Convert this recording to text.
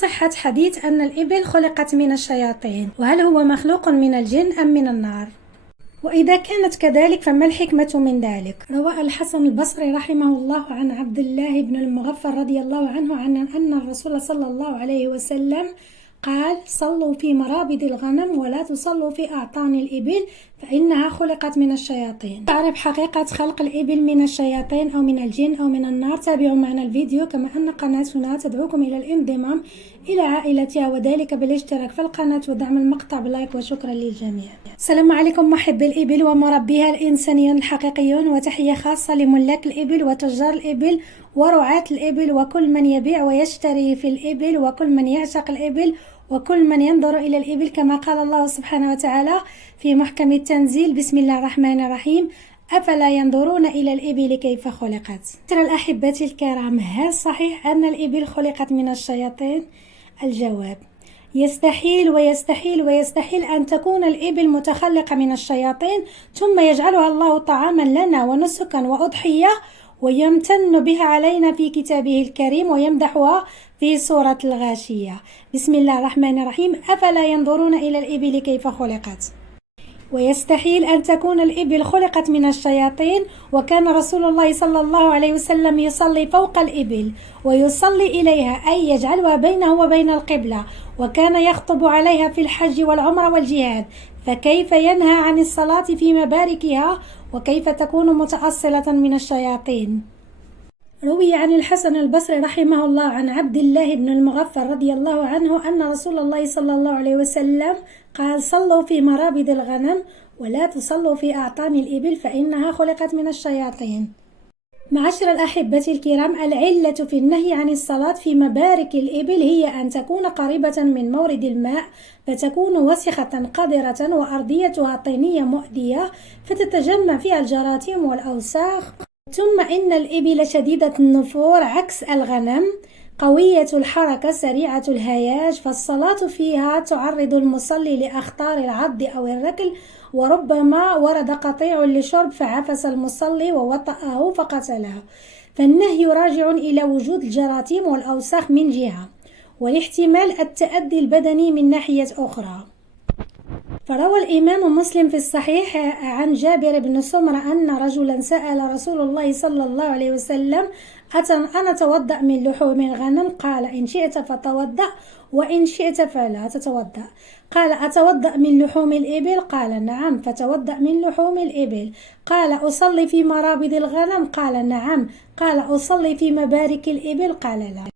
صحة حديث أن الإبل خلقت من الشياطين، وهل هو مخلوق من الجن أم من النار؟ وإذا كانت كذلك فما الحكمة من ذلك؟ روى الحسن البصري رحمه الله عن عبد الله بن المغفر رضي الله عنه أن الرسول صلى الله عليه وسلم قال: صلوا في مرابض الغنم ولا تصلوا في أعطان الإبل فإنها خلقت من الشياطين. تعرف حقيقة خلق الإبل من الشياطين أو من الجن أو من النار؟ تابعوا معنا الفيديو، كما أن قناتنا تدعوكم إلى الانضمام إلى عائلتها، وذلك بالاشتراك في القناة ودعم المقطع بلايك، وشكرا للجميع. السلام عليكم محبي الإبل ومربيها الإنسانيون الحقيقيون، وتحية خاصة لملاك الإبل وتجار الإبل ورعاة الإبل وكل من يبيع ويشتري في الإبل وكل من يعشق الإبل وكل من ينظر إلى الإبل، كما قال الله سبحانه وتعالى في محكم التنزيل: بسم الله الرحمن الرحيم: أفلا ينظرون إلى الإبل كيف خلقت. ترى الأحبة الكرام، هل صحيح أن الإبل خلقت من الشياطين؟ الجواب: يستحيل ويستحيل ويستحيل أن تكون الإبل متخلقة من الشياطين ثم يجعلها الله طعاما لنا ونسكا وأضحية ويمتن بها علينا في كتابه الكريم ويمدحها في سورة الغاشية. بسم الله الرحمن الرحيم: أفلا ينظرون إلى الإبل كيف خلقت. ويستحيل أن تكون الإبل خلقت من الشياطين، وكان رسول الله صلى الله عليه وسلم يصلي فوق الإبل ويصلي إليها، أي يجعلها بينه وبين القبلة، وكان يخطب عليها في الحج والعمرة والجهاد، فكيف ينهى عن الصلاة في مباركها وكيف تكون متأصلة من الشياطين؟ روي عن الحسن البصري رحمه الله عن عبد الله بن المغفر رضي الله عنه أن رسول الله صلى الله عليه وسلم قال: صلوا في مرابض الغنم ولا تصلوا في أعطان الإبل فإنها خلقت من الشياطين. معاشر الأحبة الكرام، العلة في النهي عن الصلاة في مبارك الإبل هي أن تكون قريبة من مورد الماء فتكون وسخة قذرة وأرضيتها طينية مؤذية فتتجمع فيها الجراثيم والأوساخ. ثم إن الإبل شديدة النفور عكس الغنم، قوية الحركة سريعة الهياج، فالصلاة فيها تعرض المصلي لأخطار العض أو الركل، وربما ورد قطيع لشرب فعفس المصلي ووطأه فقتله. فالنهي راجع إلى وجود الجراثيم والأوساخ من جهة، والاحتمال التأذي البدني من ناحية أخرى. فروى الإمام مسلم في الصحيح عن جابر بن سمرة أن رجلا سأل رسول الله صلى الله عليه وسلم: أنا أتوضأ من لحوم الغنم؟ قال: إن شئت فتوضأ وإن شئت فلا تتوضأ. قال: أتوضأ من لحوم الإبل؟ قال: نعم. فتوضأ من لحوم الإبل. قال: أصلي في مرابض الغنم؟ قال: نعم. قال: أصلي في مبارك الإبل؟ قال: لا.